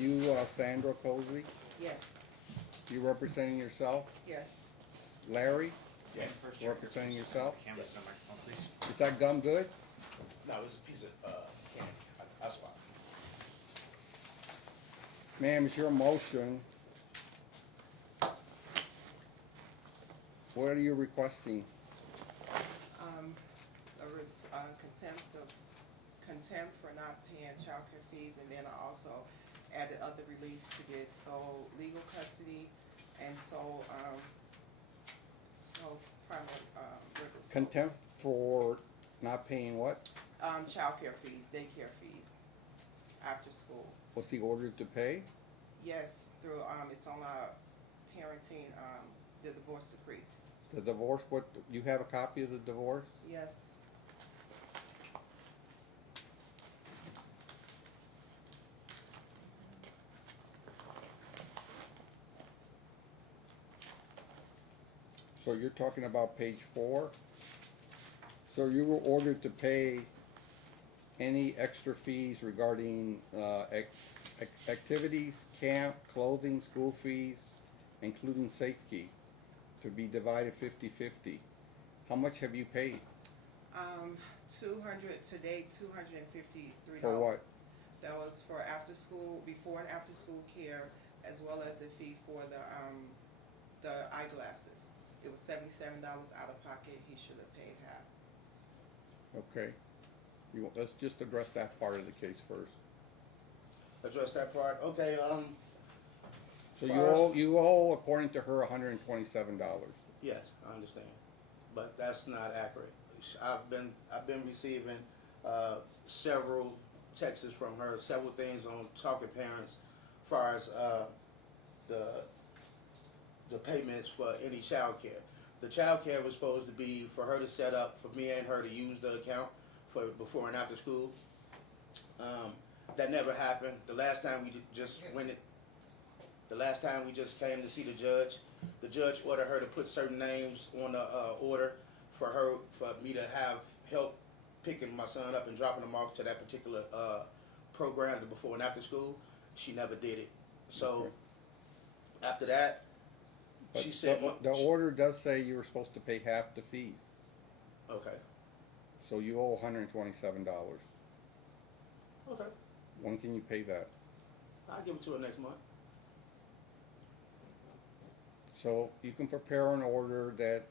you Sandra Cosey? Yes. You representing yourself? Yes. Larry? Yes. Representing yourself? Camera's on the microphone, please. Is that gum good? No, it's a piece of candy. That's why. Ma'am, it's your motion. What are you requesting? Contempt for not paying childcare fees, and then I also added other relief to get sole legal custody and sole rigorous. Contempt for not paying what? Childcare fees, daycare fees, after school. Was he ordered to pay? Yes, through it's on parenting the divorce decree. The divorce, what, you have a copy of the divorce? Yes. So you're talking about page 4? So you were ordered to pay any extra fees regarding activities, camp, clothing, school fees, including safety, to be divided 50-50. How much have you paid? $253. For what? That was for after school, before and after school care, as well as a fee for the eyeglasses. It was $77 out of pocket. He should have paid half. Okay. Let's just address that part of the case first. Address that part. Okay. So you owe, according to her, $127. Yes, I understand, but that's not accurate. I've been receiving several texts from her, several things on talking parents, as far as the payments for any child care. The child care was supposed to be for her to set up for me and her to use the account for before and after school. That never happened. The last time we just came to see the judge ordered her to put certain names on the order for me to have help picking my son up and dropping him off to that particular program, the before and after school. She never did it. So Okay. after that, But she said the order does say you were supposed to pay half the fees. okay. So you owe $127. Okay. When can you pay that? I'll give it to her next month. So you can prepare an order that,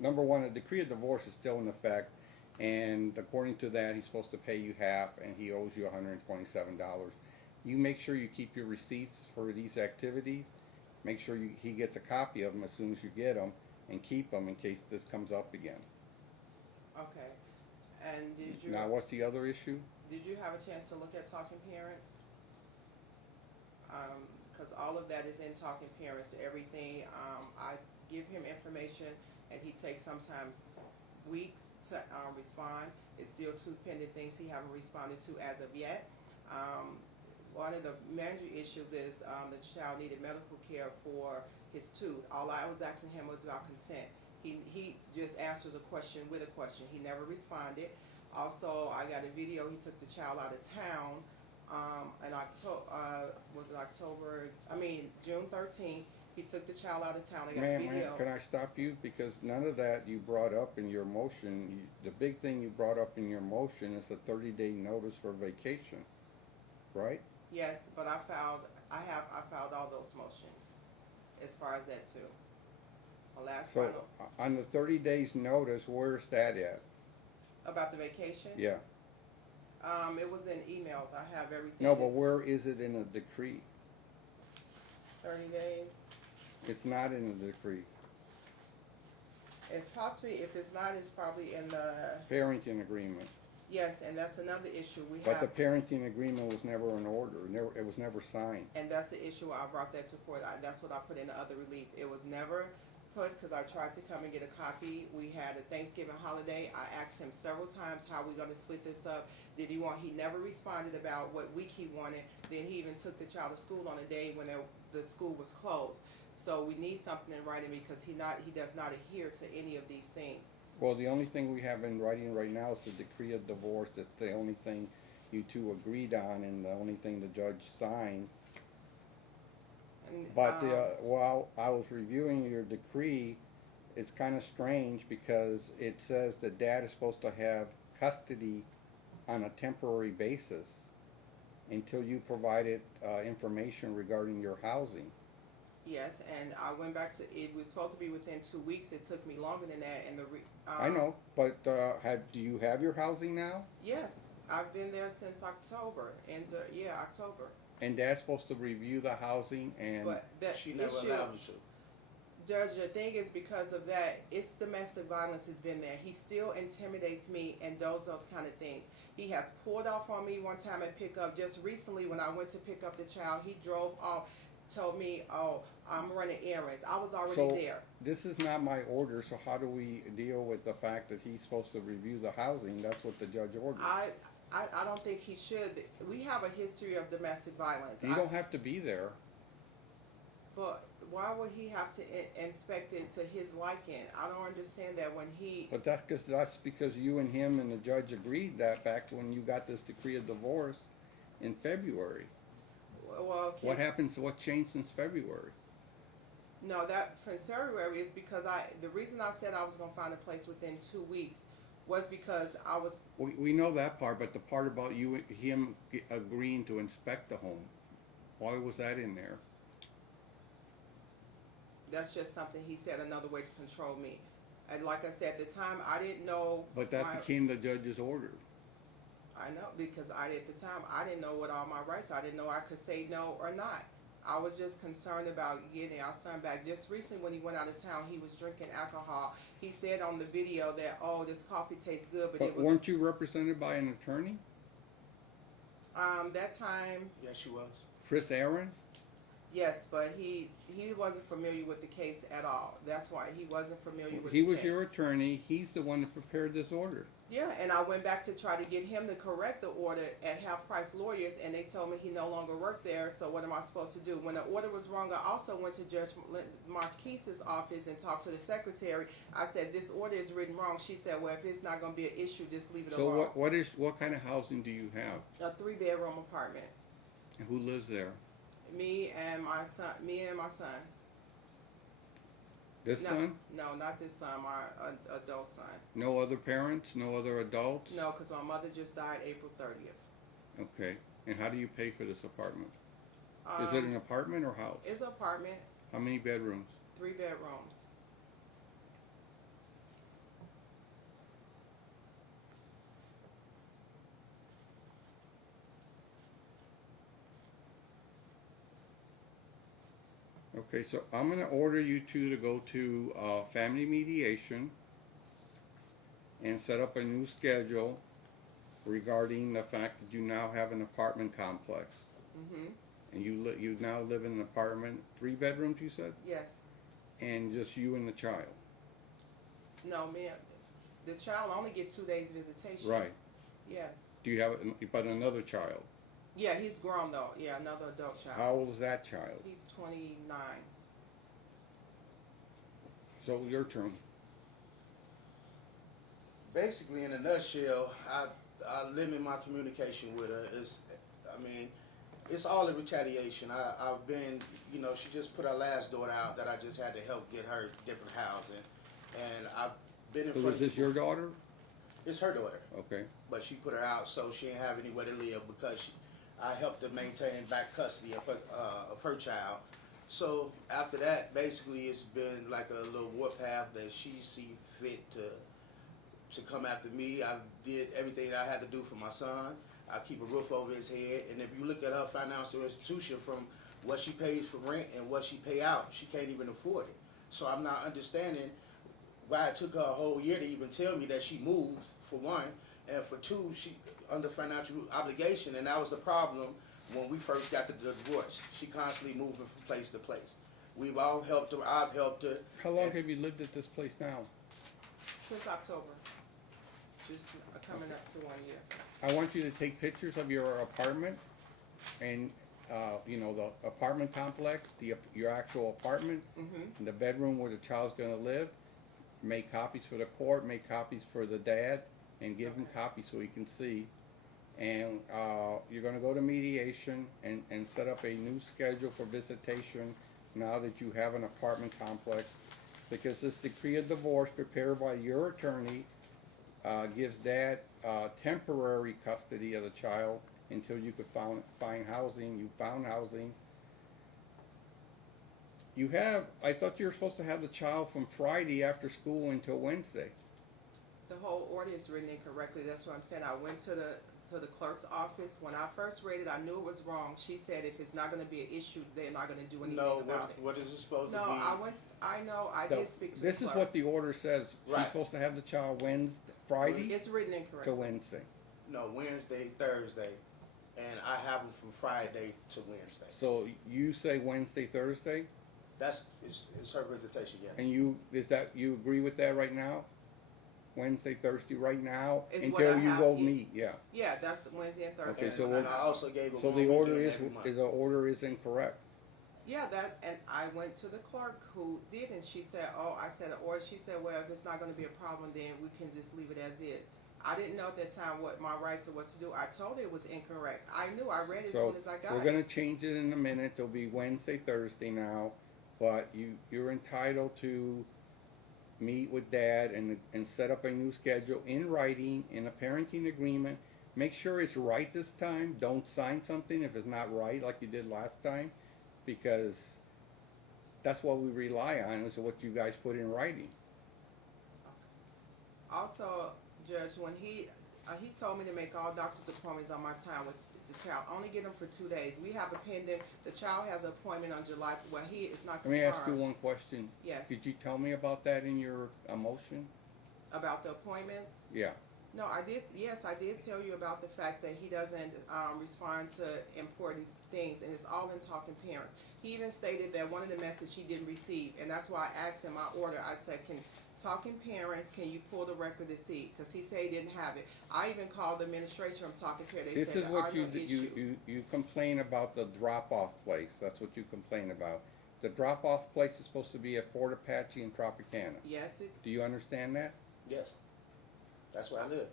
number one, the decree of divorce is still in effect, and according to that, he's supposed to pay you half, and he owes you $127. You make sure you keep your receipts for these activities. Make sure he gets a copy of them as soon as you get them, and keep them in case this comes up again. Okay. And did you? Now, what's the other issue? Did you have a chance to look at Talking Parents? Because all of that is in Talking Parents. Everything, I give him information, and he takes sometimes weeks to respond. It's still 2 pending things he haven't responded to as of yet. One of the major issues is the child needed medical care for his tooth. All I was asking him was about consent. He just answers a question with a question. He never responded. Also, I got a video. He took the child out of town in June 13th. He took the child out of town. I got a video. Ma'am, can I stop you? Because none of that you brought up in your motion. The big thing you brought up in your motion is a 30-day notice for vacation, right? Yes, but I filed all those motions as far as that too. So on the 30 days notice, where's that at? About the vacation? Yeah. It was in emails. I have everything. No, but where is it in a decree? 30 days. It's not in the decree. If possibly, if it's not, it's probably in the Parenting agreement. Yes, and that's another issue we But have. the parenting agreement was never in order. It was never signed. And that's the issue. I brought that to court. That's what I put in the other relief. It was never put because I tried to come and get a copy. We had a Thanksgiving holiday. I asked him several times how we're going to split this up. Did he want? He never responded about what week he wanted. Then he even took the child to school on a day when the school was closed. So we need something in writing because he does not adhere to any of these things. Well, the only thing we have in writing right now is the decree of divorce. That's the only thing you two agreed on, and the only thing the judge signed. And, But while I was reviewing your decree, it's kind of strange because it says that dad is supposed to have custody on a temporary basis until you provided information regarding your housing. yes, and I went back to, it was supposed to be within 2 weeks. It took me longer than that, and I know, but do you have your housing now? Yes, I've been there since October, and October. And dad's supposed to review the housing and. But that She never issue, allowed me to. Judge, the thing is, because of that, it's domestic violence has been there. He still intimidates me and does those kind of things. He has pulled off on me one time at pickup. Just recently, when I went to pick up the child, he drove off, told me, "Oh, I'm running errands." I was already So there. this is not my order, so how do we deal with the fact that he's supposed to review the housing? That's what the judge ordered. I don't think he should. We have a history of domestic violence. You don't have to be there. But why would he have to inspect it to his liking? I don't understand that when he. But that's because you and him and the judge agreed that back when you got this decree of divorce in February. Well, What happened? What changed since February? No, that from February is because the reason I said I was gonna find a place within 2 weeks was because I was. We know that part, but the part about him agreeing to inspect the home, why was that in there? That's just something he said, another way to control me. And like I said, at the time, I didn't know. But that became the judge's order. I know, because at the time, I didn't know what all my rights are. I didn't know I could say no or not. I was just concerned about getting our son back. Just recently, when he went out of town, he was drinking alcohol. He said on the video that, "Oh, this coffee tastes good," but it was. Weren't you represented by an attorney? That time. Yes, she was. Chris Aaron? Yes, but he wasn't familiar with the case at all. That's why he wasn't familiar with He the was case. your attorney. He's the one that prepared this order. Yeah, and I went back to try to get him to correct the order at Half Price Lawyers, and they told me he no longer worked there, so what am I supposed to do? When the order was wrong, I also went to Judge Marquise's office and talked to the secretary. I said, "This order is written wrong." She said, "Well, if it's not going to be an issue, just leave it alone." So what kind of housing do you have? A 3-bedroom apartment. And who lives there? Me and my son. This son? No, not this son, my adult son. No other parents? No other adults? No, because my mother just died April 30th. Okay. And how do you pay for this apartment? Is it an apartment or house? It's an apartment, How many bedrooms? 3 bedrooms. Okay, so I'm going to order you two to go to family mediation and set up a new schedule regarding the fact that you now have an apartment complex. Mm-hmm. And you now live in an apartment, 3 bedrooms, you said? Yes. And just you and the child. No, man. The child only get 2 days visitation. Right. Yes. Do you have but another child? Yeah, he's grown though. Yeah, another adult child. How old is that child? He's 29. So your turn. Basically, in a nutshell, I limit my communication with her. It's all a retaliation. I've been, she just put her last daughter out that I just had to help get her different housing. And I've been in So front is of this your daughter? It's her daughter. Okay. But she put her out so she didn't have anywhere to live because I helped her maintain back custody of her child. So after that, basically, it's been like a little warpath that she see fit to come after me. I did everything that I had to do for my son. I keep a roof over his head, and if you look at her financial institution from what she pays for rent and what she pay out, she can't even afford it. So I'm not understanding why it took her a whole year to even tell me that she moved, for one, and for two, she under financial obligation, and that was the problem when we first got the divorce. She constantly moving from place to place. We've all helped her. I've helped her. How long have you lived at this place now? Since October. Just coming up to 1 year. I want you to take pictures of your apartment and, the apartment complex, your actual apartment, Mm-hmm. the bedroom where the child's going to live. Make copies for the court, make copies for the dad, and give him copies so he can see. and you're gonna go to mediation and set up a new schedule for visitation now that you have an apartment complex. Because this decree of divorce prepared by your attorney gives dad temporary custody of the child until you could find housing. You found housing. You have, I thought you were supposed to have the child from Friday after school until Wednesday. The whole order is written incorrectly. That's what I'm saying. I went to the clerk's office. When I first read it, I knew it was wrong. She said if it's not going to be an issue, they're not going to do anything No, about it. what is it supposed to No, be? I did speak to the This is clerk. what the order says. She's Right. supposed to have the child Friday It's written to incorrectly. Wednesday. No, Wednesday, Thursday, and I have them from Friday to Wednesday. So you say Wednesday, Thursday, It's her visitation, yeah. and you agree with that right now? Wednesday, Thursday, right now, It's what until I you have go here. meet, yeah. Yeah, that's Wednesday and Thursday. Okay, so and I also gave them So one the order weekend is every month. the order is incorrect. Yeah, and I went to the clerk who did, and she said, oh, I said, or she said, well, if it's not gonna be a problem, then we can just leave it as is. I didn't know at that time what my rights or what to do. I told her it was incorrect. I knew, I read it as So soon as I got we're it. gonna change it in a minute. It'll be Wednesday, Thursday now, but you're entitled to meet with dad and set up a new schedule in writing, in a parenting agreement. Make sure it's right this time. Don't sign something if it's not right like you did last time, because that's what we rely on, is what you guys put in writing. Also, Judge, when he told me to make all doctor's appointments on my time with the child, only get them for 2 days. We have a pending, the child has an appointment on July, well, he is not Let me ask you confirmed. one question. Yes, Did you tell me about that in your motion? about the appointments. Yeah. No, I did, yes, I did tell you about the fact that he doesn't respond to important things, and it's all in Talking Parents. He even stated that one of the messages he didn't receive, and that's why I asked in my order, I said, Talking Parents, can you pull the record to see? Because he said he didn't have it. I even called the administration from Talking Parents. They This said is there are what no you issues. you complain about, the drop-off place. That's what you complain about. The drop-off place is supposed to be at Fort Apache and Tropicana. Yes, Do you understand that? Yes. That's where I live.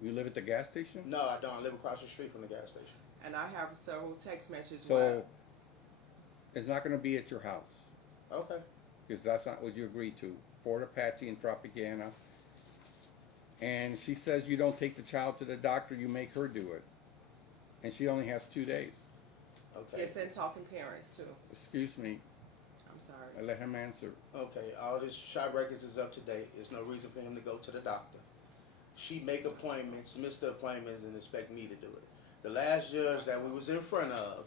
You live at the gas station? No, I don't. I live across the street from the gas station. and I have several text messages So where, it's not gonna be at your house, Okay. because that's not what you agreed to. Fort Apache and Tropicana. And she says you don't take the child to the doctor, you make her do it. And she only has 2 days. Okay. it's in Talking Parents too. Excuse me, I'm sorry. I let him answer. Okay. All this child records is up to date. There's no reason for him to go to the doctor. She make appointments, miss the appointments, and expect me to do it. The last judge that we was in front of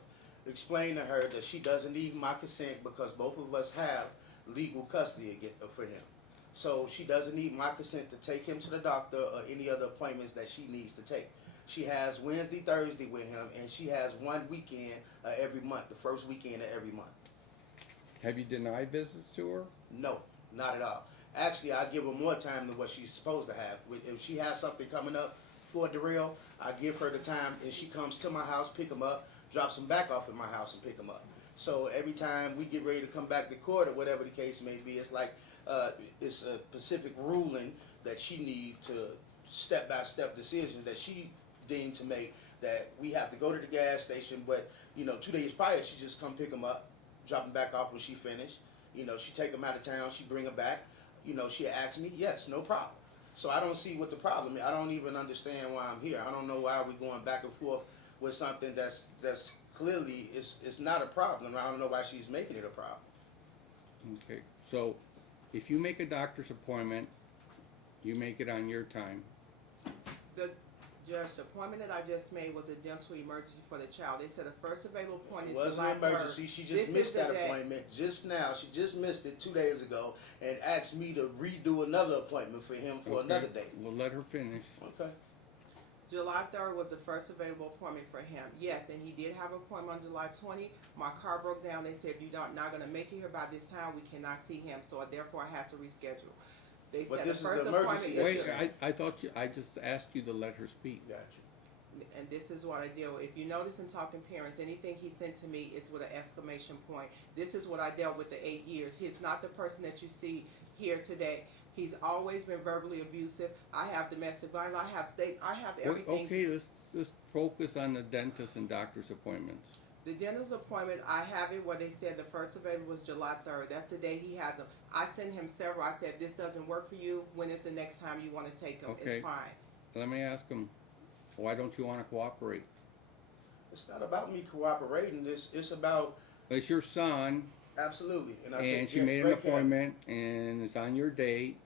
explained to her that she doesn't need my consent because both of us have legal custody for him. So she doesn't need my consent to take him to the doctor or any other appointments that she needs to take. She has Wednesday, Thursday with him, and she has one weekend every month, the first weekend of every month. Have you denied visits to her? No, not at all. Actually, I give her more time than what she's supposed to have. If she has something coming up for Darrell, I give her the time, and she comes to my house, pick him up, drops him back off at my house, and pick him up. So every time we get ready to come back to court or whatever the case may be, it's like it's a specific ruling that she needs to step-by-step decision that she deemed to make, that we have to go to the gas station, but 2 days prior she just come pick him up, drop him back off when she finished. She take him out of town, she bring him back. She asked me, yes, no problem. So I don't see what the problem is. I don't even understand why I'm here. I don't know why we're going back and forth with something that's clearly it's not a problem. I don't know why she's making it a problem. Okay, so if you make a doctor's appointment, you make it on your time. The judge, the appointment that I just made was a dental emergency for the child. They said the first available appointment It is wasn't July an 3rd. emergency. She This just is missed the that day. appointment just now. She just missed it 2 days ago and asked me to redo another appointment for him for Okay, another day. We'll let her finish. Okay. July 3rd was the first available appointment for him. Yes, and he did have an appointment on July 20. My car broke down. They said, if you're not going to make it here by this time, we cannot see him. So therefore, I had to reschedule. They But said this is the first the emergency appointment. Wait, I thought I just asked you to let her speak. Got you. And this is what I deal with. If you notice in Talking Parents, anything he sent to me is with an exclamation point. This is what I dealt with the 8 years. He's not the person that you see here today. He's always been verbally abusive. I have domestic violence. I have everything. Okay, let's focus on the dentist and doctor's appointments. The dentist appointment, I have it where they said the first available was July 3rd. That's the day he has them. I sent him several. I said, this doesn't work for you. When is the next time you want to take them? Okay. It's fine. Let me ask him, why don't you want to cooperate? It's not about me cooperating. It's about It's your son, absolutely. And and she made an appointment, and it's on your date.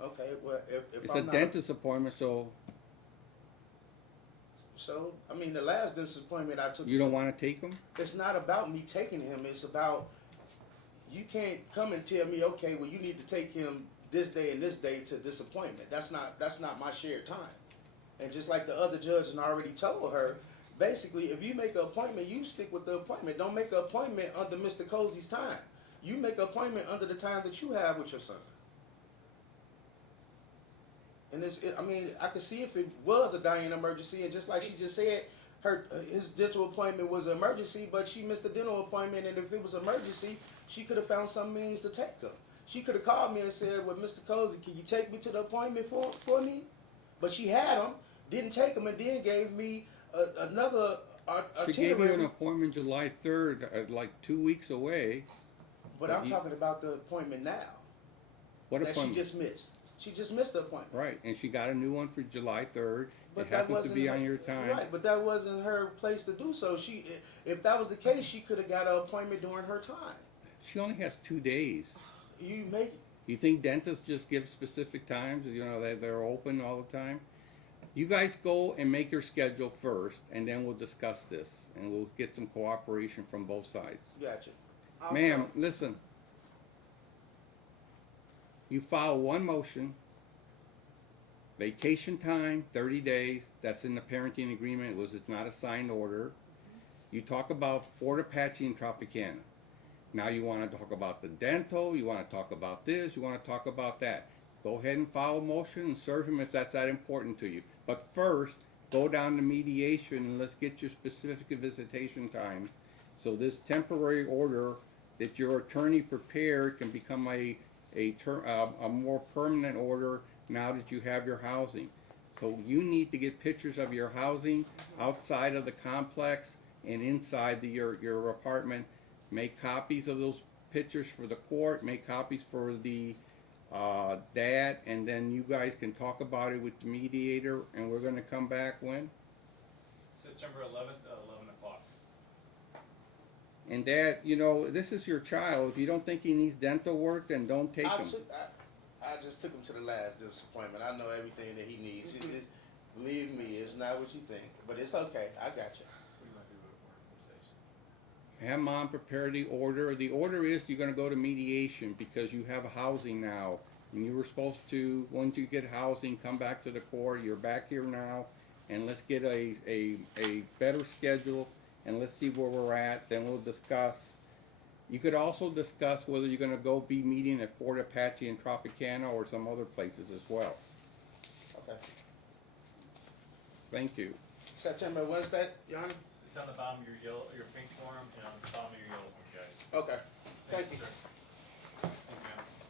Okay, well, if It's I'm a not, dentist appointment, so so I mean, the last dentist appointment I took. you don't want to take him? It's not about me taking him. It's about you can't come and tell me, okay, well, you need to take him this day and this day to this appointment. That's not my shared time. And just like the other judge and already told her, basically, if you make an appointment, you stick with the appointment. Don't make an appointment under Mr. Cosey's time. You make an appointment under the time that you have with your son. And I mean, I could see if it was a dying emergency, and just like she just said, his dental appointment was an emergency, but she missed the dental appointment, and if it was an emergency, she could have found some means to take him. She could have called me and said, well, Mr. Cosey, can you take me to the appointment for me? But she had him, didn't take him, and then gave me another She gave you an itinerary. appointment July 3rd, like 2 weeks away. But I'm talking about the appointment now What that she appointment? just missed. She just missed the appointment. Right, and she got a new one for July 3rd. But It that happened to wasn't be her, on your time. Right, but that wasn't her place to do so. If that was the case, she could have got an appointment during her time. She only has 2 days. You make You think dentists just give specific times, you know, that they're open all the time? You guys go and make your schedule first, and then we'll discuss this, and we'll get some cooperation from both sides. gotcha. Also, Ma'am, listen. You file one motion, vacation time, 30 days, that's in the parenting agreement, it's not a signed order. You talk about Fort Apache and Tropicana. Now you want to talk about the dental, you want to talk about this, you want to talk about that. Go ahead and file a motion and serve him if that's that important to you. But first, go down to mediation and let's get your specific visitation times. So this temporary order that your attorney prepared can become a more permanent order now that you have your housing. So you need to get pictures of your housing outside of the complex and inside your apartment. Make copies of those pictures for the court, make copies for the dad, and then you guys can talk about it with the mediator, and we're going to come back when? September 11th at 11 o'clock. And Dad, you know, this is your child. If you don't think he needs dental work, then don't take him. I just took him to the last disappointment. I know everything that he needs. Believe me, it's not what you think, but it's okay. I got you. We might do it for Visitation. Have Mom prepare the order. The order is you're going to go to mediation because you have housing now. And you were supposed to, once you get housing, come back to the court. You're back here now. And let's get a better schedule. And let's see where we're at. Then we'll discuss. You could also discuss whether you're going to go be meeting at Fort Apache and Tropicana or some other places as well. Okay. Thank you. September, when's that, Yanni? It's on the bottom of your pink form and on the bottom of your yellow form, guys. Okay. Thank you. Sir.